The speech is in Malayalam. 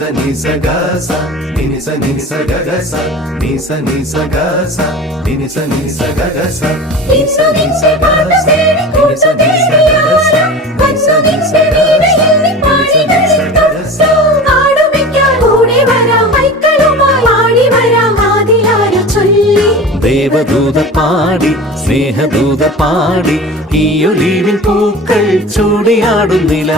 നിസ നിസ ഗസ നിസ നിസ ഗഗസ നിസ നിസ ഗസ നിസ നിസ ഗഗസ നിസ നിസ ഗസ നിസ നിസ ഗഗസ നിസ നിസ ഗസ നിസ നിസ ഗഗസ ദേവദൂത പാടി സ്നേഹദൂത പാടി ഈ ഒലിവിൻ പൂക്കൾ ചൂടിയാടുന്നില്ല.